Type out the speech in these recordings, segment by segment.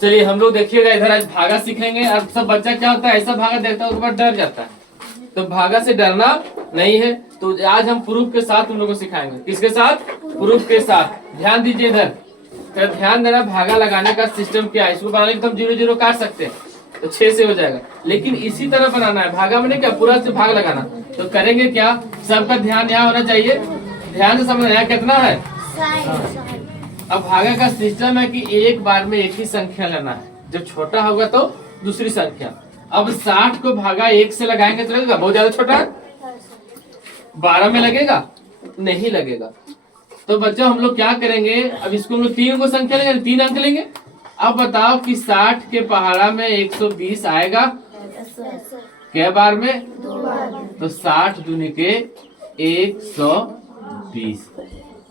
चलिए हम लोग देखिएगा इधर आज भागा सीखेंगे। और सब बच्चा क्या होता है, ऐसा भागा देखता है उसके बाद डर जाता है, तो भागा से डरना नहीं है। तो आज हम प्रूफ के साथ उन लोगों को सिखाएंगे। किसके साथ? प्रूफ के साथ। ध्यान दीजिए इधर, तो ध्यान देना भागा लगाने का सिस्टम क्या है। इसको बनाने के तो हम 0 0 काट सकते हैं तो 6 से हो जाएगा, लेकिन इसी तरह बनाना है। भागा मैंने क्या पूरा से भाग लगाना। तो करेंगे क्या, सबका ध्यान यहाँ होना चाहिए, ध्यान से समझना। यहाँ कितना है? अब भागा का सिस्टम है कि एक बार में एक ही संख्या लेना है, जब छोटा होगा तो दूसरी संख्या। अब 60 को भागा 1 से लगाएंगे तो लगेगा बहुत ज्यादा छोटा है। 12 में लगेगा? नहीं लगेगा। तो बच्चों हम लोग क्या करेंगे, अब इसको हम लोग 3 को संख्या लेंगे, 3 अंक लेंगे। अब बताओ कि 60 के पहाड़ा में 120 आएगा क्या बार में? तो 60 दूनी के 120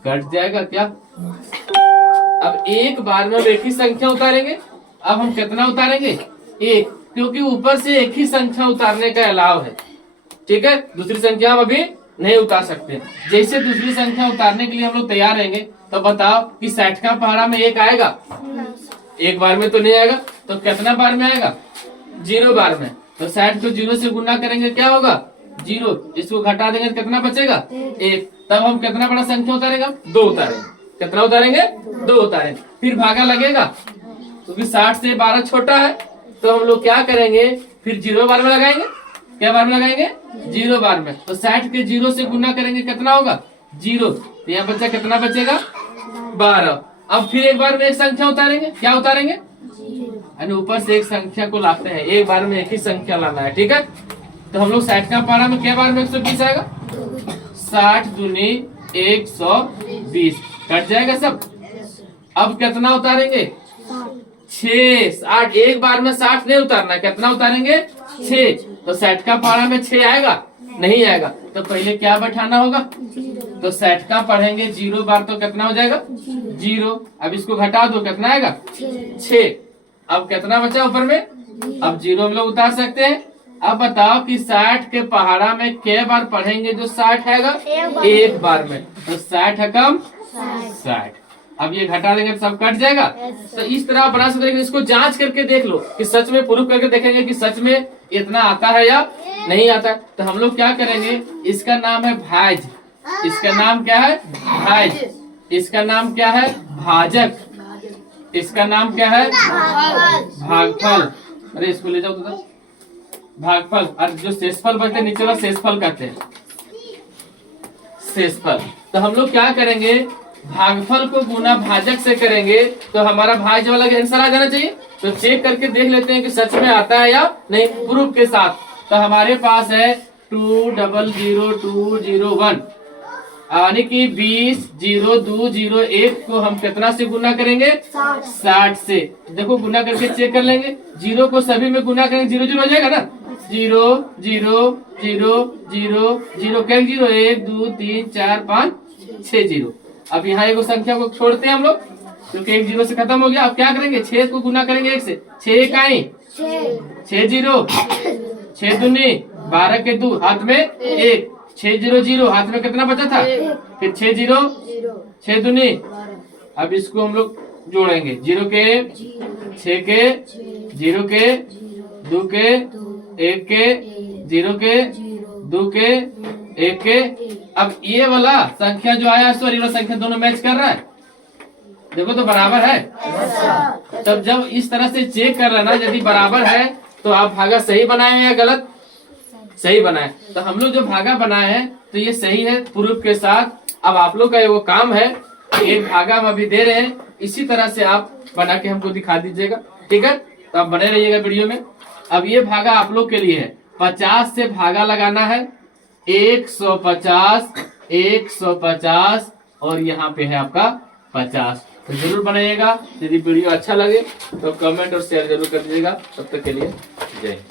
कट जाएगा क्या? अब एक बार में एक ही संख्या उतारेंगे। अब हम कितना उतारेंगे? 1, क्योंकि ऊपर से एक ही संख्या उतारने का अलाव है। ठीक है, दूसरी संख्या हम अभी नहीं उतार सकते। जैसे दूसरी संख्या उतारने के लिए हम लोग तैयार रहेंगे, तो बताओ कि 60 का पहाड़ा में 1 आएगा? एक बार में तो नहीं आएगा, तो कितना बार में आएगा? 0 बार में। तो 60 को 0 से गुना करेंगे क्या होगा? 0। इसको घटा देंगे तो कितना बचेगा? 1। तब हम कितना बड़ा संख्या उतारेगा? 2 उतारेंगे। कितना उतारेंगे? 2 उतारेंगे। फिर भागा लगेगा, क्योंकि 60 से 12 छोटा है। तो हम लोग क्या करेंगे, फिर 0 बार में लगाएंगे। क्या बार में लगाएंगे? 0 बार में। तो 60 के 0 से गुना करेंगे कितना होगा? 0। तो यहाँ बच्चा कितना बचेगा? 12। अब फिर एक बार में एक संख्या उतारेंगे। क्या उतारेंगे? यानी ऊपर से एक संख्या को लाते हैं। एक बार में एक ही संख्या लाना है। ठीक है, तो हम लोग 60 का पहाड़ा में क्या बार में 120 आएगा? 60 दूनी 120 कट जाएगा सब। अब कितना उतारेंगे? 6। 8 एक बार में 60 नहीं उतारना, कितना उतारेंगे? 6। तो 60 का पहाड़ा में 6 आएगा? नहीं आएगा। तो पहले क्या बैठाना होगा? तो 60 का पढ़ेंगे 0 बार तो कितना हो जाएगा? 0। अब इसको घटा दो, कितना आएगा? 6। अब कितना बचा ऊपर में? अब 0 हम लोग उतार सकते हैं। अब बताओ कि 60 के पहाड़ा में क्या बार पढ़ेंगे जो 60 आएगा? एक बार में। तो 60 है कम 60। अब ये घटा देंगे तो सब कट जाएगा। तो इस तरह बना सकते हैं। इसको जांच करके देख लो कि सच में, प्रूफ करके देखेंगे कि सच में इतना आता है या नहीं आता। तो हम लोग क्या करेंगे, इसका नाम है भाज। इसका नाम क्या है? भाज। इसका नाम क्या है? भाजक। इसका नाम क्या है? भागफल। अरे इसको ले जाओ तो भागफल। और जो शेषफल बचते नीचे वाला शेषफल कहते हैं, शेषफल। तो हम लोग क्या करेंगे, भागफल को गुना भाजक से करेंगे तो हमारा भाज्य वाला आंसर आ जाना चाहिए। तो चेक करके देख लेते हैं कि सच में आता है या नहीं, प्रूफ के साथ। तो हमारे पास है 2000201, यानी कि 20 0 2 0 1 को हम कितना से गुना करेंगे? 60 से। देखो गुना करके चेक कर लेंगे। 0 को सभी में गुना करेंगे 0 0 हो जाएगा ना। 0 0 0 0 0 क्या? 0 1 2 3 4 5 6 0। अब यहाँ एक संख्या को छोड़ते हैं हम लोग, क्योंकि 1 0 से खत्म हो गया। अब क्या करेंगे, 6 को गुना करेंगे 1 से। 6 1 आई 6 0, 6 दूनी 12 के 2 हाथ में 1, 6 0 0 हाथ में कितना बचा था? फिर 6 0 6 दूनी। अब इसको हम लोग जोड़ेंगे, 0 के 6 के 0 के 2 के 1 के 0 के 2 के 1 के। अब ये वाला संख्या जो आया सॉरी वाला संख्या दोनों मैच कर रहा है। देखो तो बराबर है। तब जब इस तरह से चेक कर लेना, यदि बराबर है तो आप भागा सही बनाए हैं या गलत? सही बनाए। तो हम लोग जो भागा बनाए हैं तो ये सही है प्रूफ के साथ। अब आप लोग का वो काम है, एक भागा हम अभी दे रहे हैं, इसी तरह से आप बना के हमको दिखा दीजिएगा। ठीक है, तो आप बने रहिएगा वीडियो में। अब ये भागा आप लोग के लिए है, 50 से भागा लगाना है। 150 150 और यहाँ पे है आपका 50। तो जरूर बनाइएगा। यदि वीडियो अच्छा लगे तो कमेंट और शेयर जरूर कर दीजिएगा। तब तक के लिए जय हिंद।